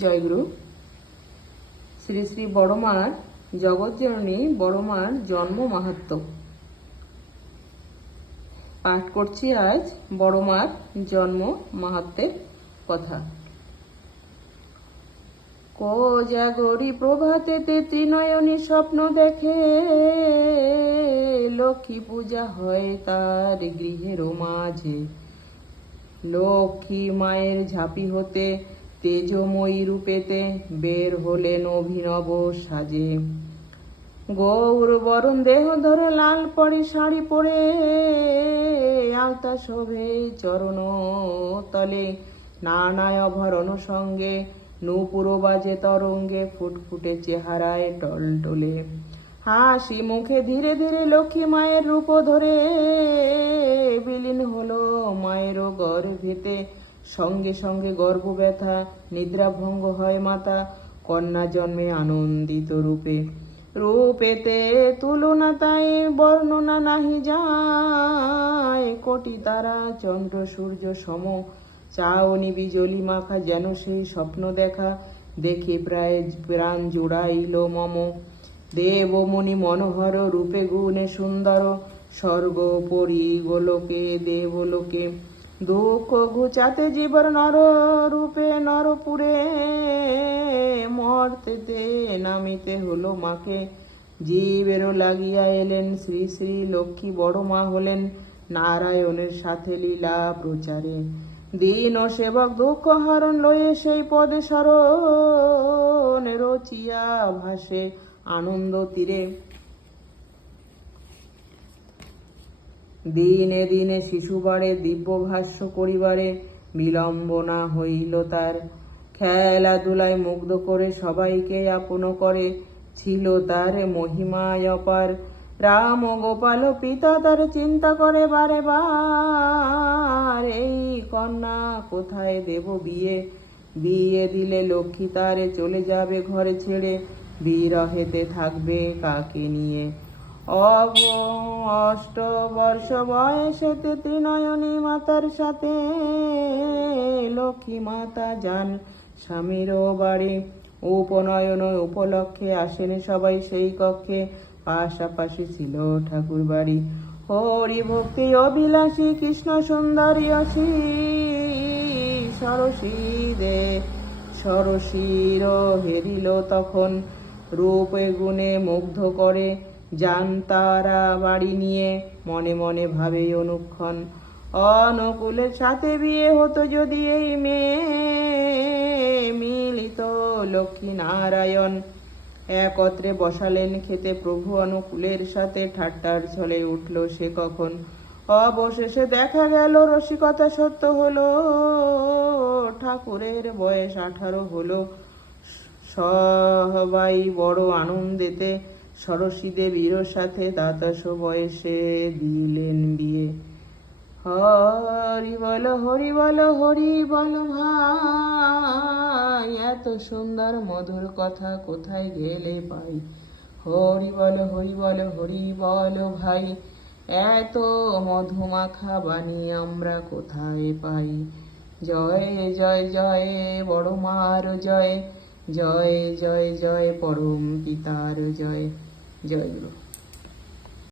জয়গুরু। শ্রী শ্রী বড়মার জগৎজননী বড়মার জন্ম মাহাত্ম্য পাঠ করছি আজ বড়মার জন্ম মাহাত্ম্যের কথা। কোজাগরী প্রভাতেতে ত্রিনয়নী স্বপ্ন দেখে, লক্ষ্মী পূজা হয় তার গৃহের মাঝে। লক্ষ্মী মায়ের ঝাঁপি হতে তেজময়ী রূপেতে বের হলেন অভিনব সাজে। গৌর বরণ দেহ ধরে লাল পরি শাড়ি পরে, আলতা শোভে চরণ তলে নানা অভরণ সঙ্গে, নূপুর বাজে তরঙ্গে ফুটফুটে চেহারায় টলটলে। হাসি মুখে ধীরে ধীরে লক্ষ্মী মায়ের রূপ ধরে বিলীন হলো মায়েরও গর্ভেতে। সঙ্গে সঙ্গে গর্ভ ব্যথা, নিদ্রাভঙ্গ হয় মাতা, কন্যা জন্মে আনন্দিত রূপে। রূপেতে তুলনা তাই বর্ণনা নাহি যায়, কোটি তারা চন্দ্র সূর্য সম। চাউনি বিজলি মাখা যেন সেই স্বপ্ন দেখা, দেখে প্রায় প্রাণ জোড়াইল মম। দেবমণি মনোহর রূপে গুণে সুন্দর, স্বর্গ পরি গোলোকে দেবলোকে। দুঃখ ঘুচাতে জীবর নর রূপে নরপুরে, মর্তেতে নামিতে হলো মাকে। জীবেরও লাগিয়া এলেন শ্রী শ্রী লক্ষ্মী বড়মা হলেন নারায়ণের সাথে লীলা প্রচারে। দীন ও সেবক দুঃখ হরণ লয়ে সেই পদে শরণ, রচিয়া ভাসে আনন্দ তীরে। দিনে দিনে শিশু বাড়ে দিব্য ভাষ্য করিবারে, বিলম্বনা হইল তার। খেলাধুলায় মুগ্ধ করে সবাইকে আপন করে, ছিল তার মহিমায় অপার। রাম ও গোপাল পিতা তার চিন্তা করে বারে বার, এই কন্যা কোথায় দেব বিয়ে। বিয়ে দিলে লক্ষ্মী তারে চলে যাবে ঘরে ছেড়ে, বিরহেতে থাকবে কাকে নিয়ে। 8 বর্ষ বয়সেতে ত্রিনয়নী মাতার সাথে, লক্ষ্মী মাতা যান স্বামীর বাড়ি। উপনয়ন উপলক্ষে আসেন সবাই সেই কক্ষে, পাশাপাশি ছিল ঠাকুর বাড়ি। হরি ভক্তি অভিলাষী কৃষ্ণ সুন্দরী অসী, সরসী দে সরসীর হেরিল তখন। রূপে গুণে মুগ্ধ করে যান তারা বাড়ি নিয়ে, মনে মনে ভাবে অনুক্ষণ। অনুকূলের সাথে বিয়ে হতো যদি এই মেয়ে, মিলিত লক্ষ্মী নারায়ণ একত্রে বসালেন খেতে। প্রভু অনুকূলের সাথে ঠাট্টার ছলে উঠল সে কখন। অবশেষে দেখা গেল রসিকতা সত্য হলো, ঠাকুরের বয়স 18 হলো। সবাই বড় আনন্দেতে সরসী দেবীর সাথে দ্বাদশ বয়সে দিলেন বিয়ে। হরি বল হরি বল হরি বল ভাই, এত সুন্দর মধুর কথা কোথায় গেলে পাই। হরি বল হরি বল হরি বল ভাই, এত মধুমাখা বাণী আমরা কোথায় পাই। জয় জয় জয় বড়মার জয়, জয় জয় জয় পরম পিতার জয়। জয় গুরু।